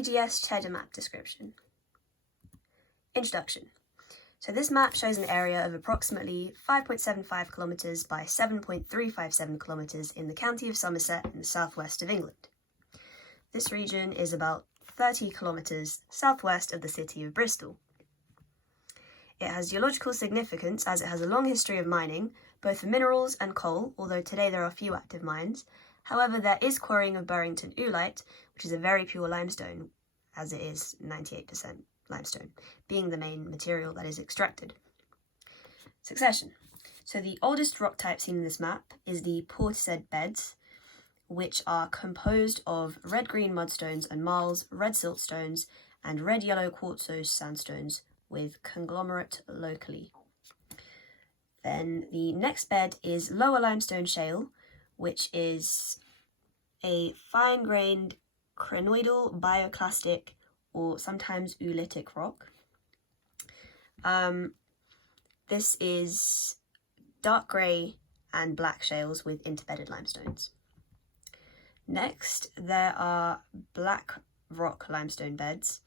BGS Cheddar Map Description. Introduction. So this map shows an area of approximately 5.75 kilometres by 7.357 kilometres in the county of Somerset in the southwest of England. This region is about 30 kilometres southwest of the city of Bristol. It has geological significance as it has a long history of mining, both for minerals and coal, although today there are few active mines. However, there is quarrying of Burrington oolite, which is a very pure limestone, as it is 98% limestone, being the main material that is extracted. Succession. So the oldest rock type seen in this map is the Portishead beds, which are composed of red-green mudstones and marls, red siltstones, and red-yellow quartzose sandstones with conglomerate locally. Then the next bed is lower limestone shale, which is a fine-grained crinoidal bioclastic or sometimes oolitic rock. This is dark grey and black shales with interbedded limestones. Next, there are black rock limestone beds,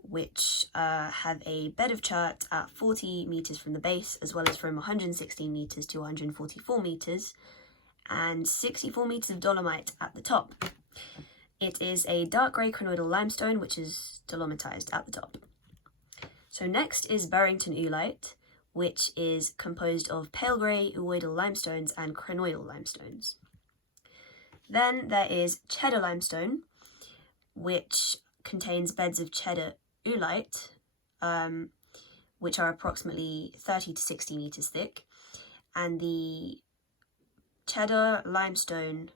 which have a bed of chert at 40 metres from the base, as well as from 116 metres to 144 metres, and 64 metres of dolomite at the top. It is a dark grey crinoidal limestone, which is dolomitized at the top. So next is Burrington oolite, which is composed of pale grey ooidal limestones and crinoidal limestones. Then there is cheddar limestone, which contains beds of cheddar oolite, which are approximately 30 to 60 metres thick, and the cheddar limestone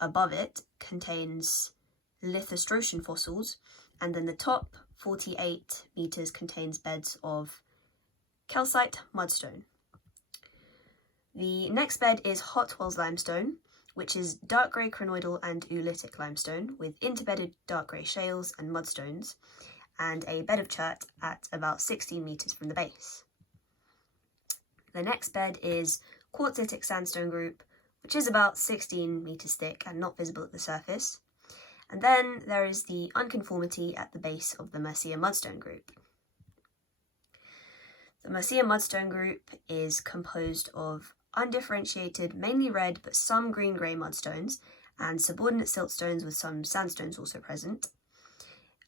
above it contains lithostratian fossils, and then the top 48 metres contains beds of calcite mudstone. The next bed is Hotwell's limestone, which is dark grey crinoidal and oolitic limestone with interbedded dark grey shales and mudstones, and a bed of chert at about 16 metres from the base. The next bed is quartzitic sandstone group, which is about 16 metres thick and not visible at the surface. And then there is the unconformity at the base of the Mercia mudstone group. The Mercia mudstone group is composed of undifferentiated, mainly red but some green-grey mudstones, and subordinate siltstones with some sandstones also present.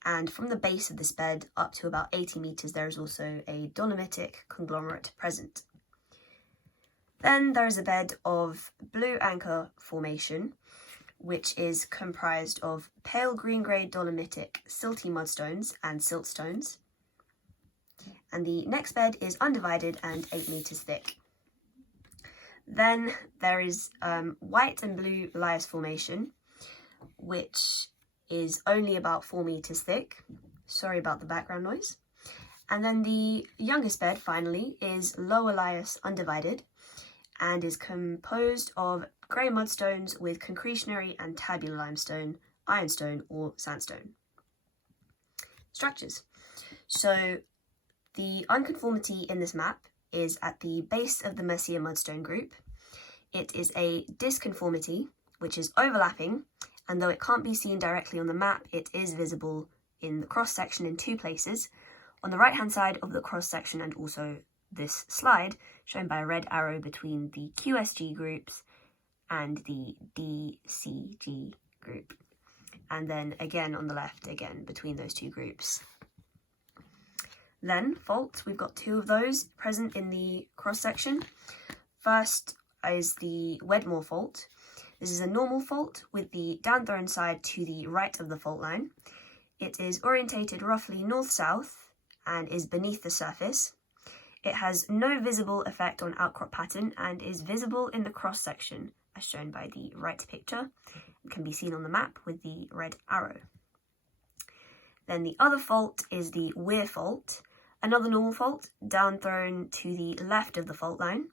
And from the base of this bed up to about 80 metres there is also a dolomitic conglomerate present. Then there is a bed of blue anchor formation, which is comprised of pale green-grey dolomitic silty mudstones and siltstones. And the next bed is undivided and 8 metres thick. Then there is white and blue lias formation, which is only about 4 metres thick. Sorry about the background noise. And then the youngest bed, finally, is lower lias undivided, and is composed of grey mudstones with concretionary and tabular limestone, ironstone or sandstone. Structures. So the unconformity in this map is at the base of the Mercia mudstone group. It is a disconformity, which is overlapping, and though it can't be seen directly on the map, it is visible in the cross-section in two places, on the right-hand side of the cross-section and also this slide, shown by a red arrow between the QSG groups and the DCG group. And then again on the left, again between those two groups. Then faults, we've got two of those present in the cross-section. First is the Wedmore fault. This is a normal fault with the downthrown side to the right of the fault line. It is orientated roughly north-south and is beneath the surface. It has no visible effect on outcrop pattern and is visible in the cross-section, as shown by the right picture. It can be seen on the map with the red arrow. Then the other fault is the Weir fault, another normal fault, downthrown to the left of the fault line,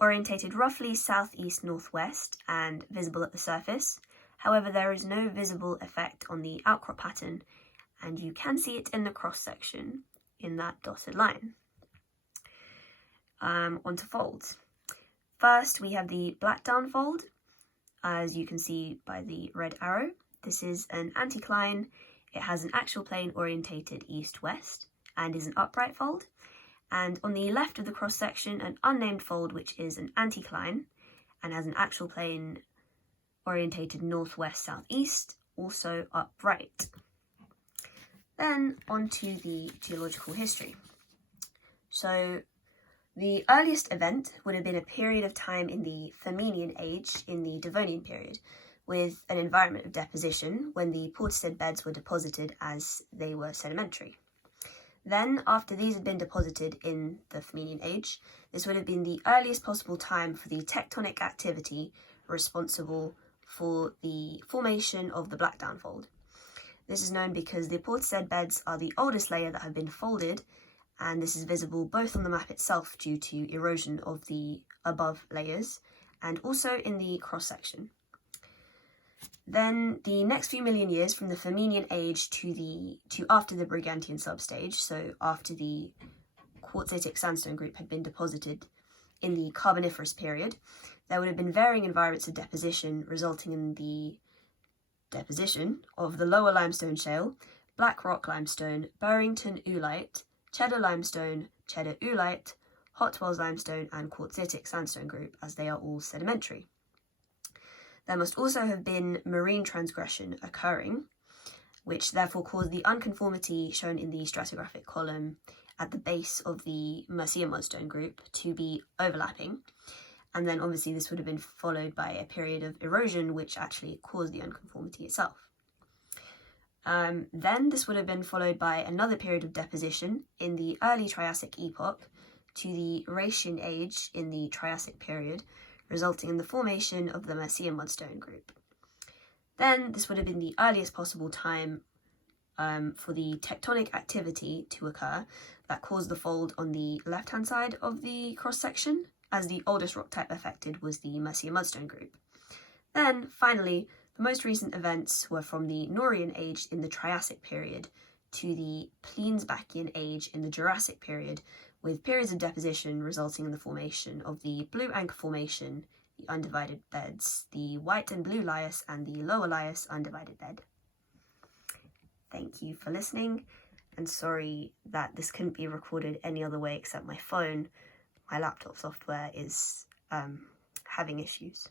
orientated roughly southeast-northwest and visible at the surface. However, there is no visible effect on the outcrop pattern, and you can see it in the cross-section in that dotted line. Onto folds. First, we have the Blackdown fold, as you can see by the red arrow. This is an anticline It has an axial plane orientated east-west and is an upright fold. And on the left of the cross-section, an unnamed fold which is an anticline and has an axial plane orientated northwest-southeast, also upright. Then on to the geological history. So the earliest event would have been a period of time in the Flaminian Age in the Devonian period, with an environment of deposition when the portishead beds were deposited as they were sedimentary. Then, after these had been deposited in the Flaminian Age, this would have been the earliest possible time for the tectonic activity responsible for the formation of the Blackdown Fold. This is known because the portishead beds are the oldest layer that have been folded, and this is visible both on the map itself due to erosion of the above layers and also in the cross-section. Then the next few million years from the Flaminian Age to after the Brigantian substage, so after the quartzitic sandstone group had been deposited in the Carboniferous period, there would have been varying environments of deposition resulting in the deposition of the lower limestone shale, black rock limestone, Burrington oolite, cheddar limestone, cheddar oolite, Hot Wells limestone and quartzitic sandstone group, as they are all sedimentary. There must also have been marine transgression occurring, which therefore caused the unconformity shown in the stratigraphic column at the base of the Mercia mudstone group to be overlapping. And then obviously this would have been followed by a period of erosion which actually caused the unconformity itself. Then this would have been followed by another period of deposition in the early Triassic epoch to the Rhaetian Age in the Triassic period, resulting in the formation of the Mercia mudstone group. Then this would have been the earliest possible time for the tectonic activity to occur that caused the fold on the left-hand side of the cross-section, as the oldest rock type affected was the Mercia mudstone group. Then, finally, the most recent events were from the Nourian Age in the Triassic period to the Pliensbachian Age in the Jurassic period, with periods of deposition resulting in the formation of the Blue Anchor Formation, the undivided beds, the White and Blue Lias, and the Lower Lias undivided bed. Thank you for listening, and sorry that this couldn't be recorded any other way except my phone. My laptop software is having issues.